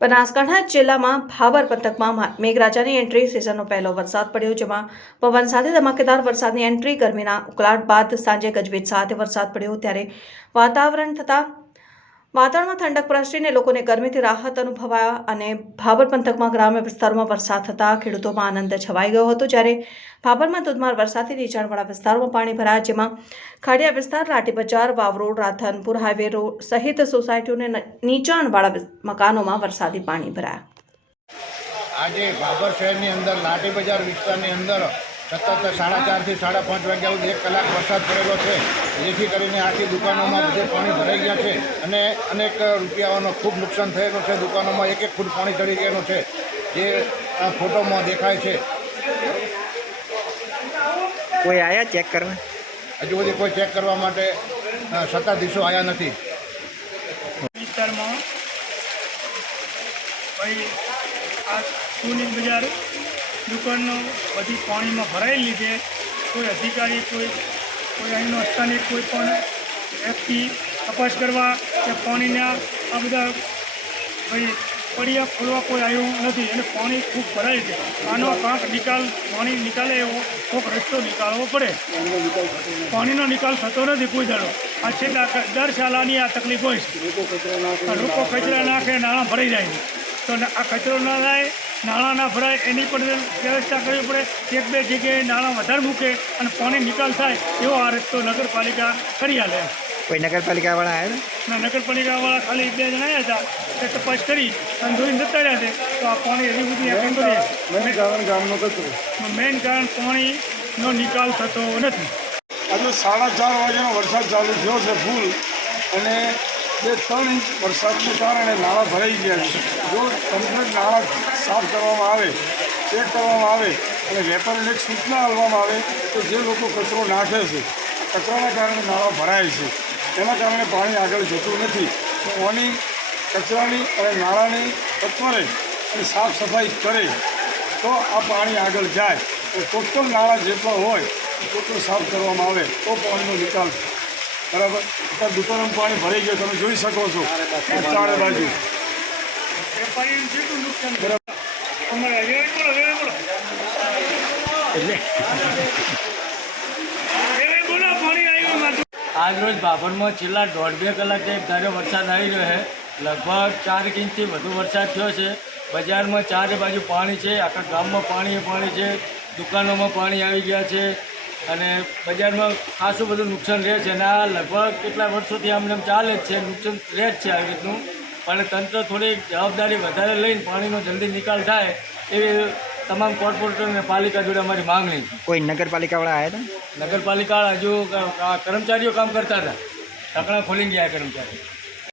બનાસકાંઠા જિલ્લામાં ભાબર પંથકમાં મેઘરાજાની એન્ટ્રી સિઝનનો પહેલો વરસાદ પડ્યો, જેમાં પવન સાથે ધમાકેદાર વરસાદની એન્ટ્રી ગરમીના ઉકળાટ બાદ સાંજે ગજવીજ સાથે વરસાદ પડ્યો. ત્યારે વાતાવરણ થતાં વાતાવરણમાં ઠંડક પ્રસરીને લોકોને ગરમીથી રાહત અનુભવાયા અને ભાબર પંથકમાં ગ્રામ્ય વિસ્તારોમાં વરસાદ થતાં ખેડૂતોમાં આનંદ છવાઈ ગયો હતો. જ્યારે ભાભરમાં ધોધમાર વરસાદથી નીચાણવાળા વિસ્તારોમાં પાણી ભરાયા, જેમાં ખાડિયા વિસ્તાર લાટી બજાર વાવરોડ રાધનપુર, હાઈવે રોડ સહિત સોસાયટીઓને નીચાણવાળા મકાનોમાં વરસાદી પાણી ભરાયા. આજે ભાભર શહેરની અંદર લાટી બજાર વિસ્તારની અંદર સતત સાડા ચારથી સાડા પાંચ વાગ્યા સુધી એક કલાક વરસાદ પડેલો છે. જેથી કરીને આખી દુકાનોમાં બધે પાણી ભરાઈ ગયા છે અને અનેક રૂપિયાઓનો ખૂબ નુકસાન થયેલું છે. દુકાનોમાં એક એક ફૂટ પાણી ચડી ગયેલું છે. જે આ ફોટોમાં દેખાય છે. કોઈ આયા ચેક કરવા? હજુ સુધી કોઈ ચેક કરવા માટે સત્તાધીશો આવ્યા નથી. વિસ્તારમાં ભાઈ આ સોની બજાર દુકાનો બધી પાણીમાં ભરાઈ લીધે કોઈ અધિકારી, કોઈ કોઈ અહીંનો સ્થાનિક, કોઈ પણ વ્યક્તિ તપાસ કરવા કે પાણીના આ બધા ભાઈ પડિયા ખોલવા કોઈ આવ્યું નથી. અને પાણી ખૂબ ભરાય છે આનો કાંક નિકાલ, પાણી નિકાલે એવો કોઈક રસ્તો નીકાળવો પડે. પાણીનો નિકાલ થતો નથી કોઈ દાડો. આ છેલ્લા દર શાલાની આ તકલીફ હોય છે. લોકો કચરા નાખે નાણાં ભરાઈ જાય છે. તો આ કચરો ના થાય નાણાં ના ભરાય એની પણ વ્યવસ્થા કરવી પડે. એક બે જગ્યાએ નાણાં વધારે મૂકે અને પાણી નિકાલ થાય એવો આ રસ્તો નગરપાલિકા કરી આલે. કોઈ નગરપાલિકાવાળા આવ્યા ના? નગરપાલિકાવાળા ખાલી બે જણા આવ્યા હતા. તે તપાસ કરી અને ધોઈને જતા રહ્યા છે. તો આ પાણી હજી સુધી એટેન્ડ કરીએ. ગામનો મેઇન કારણ પાણીનો નિકાલ થતો નથી. આજે સાડા ચાર વાગ્યાનો વરસાદ ચાલુ થયો છે ફૂલ. અને બે ત્રણ ઇંચ વરસાદને કારણે નાળા ભરાઈ ગયા છે. જો કમ્પ્લીટ નાળા સાફ કરવામાં આવે, ચેક કરવામાં આવે અને વેપારીને સૂચના આપવામાં આવે તો જે લોકો કચરો નાખે છે, કચરાના કારણે નાળા ભરાય છે. એના કારણે પાણી આગળ જતું નથી. તો ઓની કચરાની અને નાળાની તત્વરે અને સાફ સફાઈ કરે તો આ પાણી આગળ જાય. તો ટોટલ નાળા જે પણ હોય ટોટલ સાફ કરવામાં આવે. તો પાણીનો નિકાલ. બરાબર? અત્યારે દુકાનોમાં પાણી ભરાઈ ગયું, તમે જોઈ શકો છો. ચારે બાજુ. વેપારીને કેટલું નુકસાન બરાબર અમારે વેવાઈ બોલો વેવાઈ બોલો વેવાઈ બોલો પાણી આવ્યું માથું આજ રોજ બાભરમાં છેલ્લા દોઢ બે કલાકે ધારે વરસાદ આવી રહ્યો છે. લગભગ ચાર ઇંચથી વધુ વરસાદ થયો છે. બજારમાં ચારે બાજુ પાણી છે. આખા ગામમાં પાણી પાણી છે. દુકાનોમાં પાણી આવી ગયા છે. અને બજારમાં ખાસું બધું નુકસાન રહે છે અને આ લગભગ કેટલા વર્ષોથી આમને આમ ચાલે જ છે નુકસાન રહે જ છે આવી રીતનું. પણ તંત્ર થોડી જવાબદારી વધારે લઈને પાણીનો જલ્દી નિકાલ થાય એવી તમામ કોર્પોરેટર અને પાલિકા જોડે અમારી માંગણી છે. કોઈ નગરપાલિકાવાળા આવ્યા હતા? નગરપાલિકા હજુ કર્મચારીઓ કામ કરતા હતા. ઢાંકણા ખોલી ગયા કર્મચારી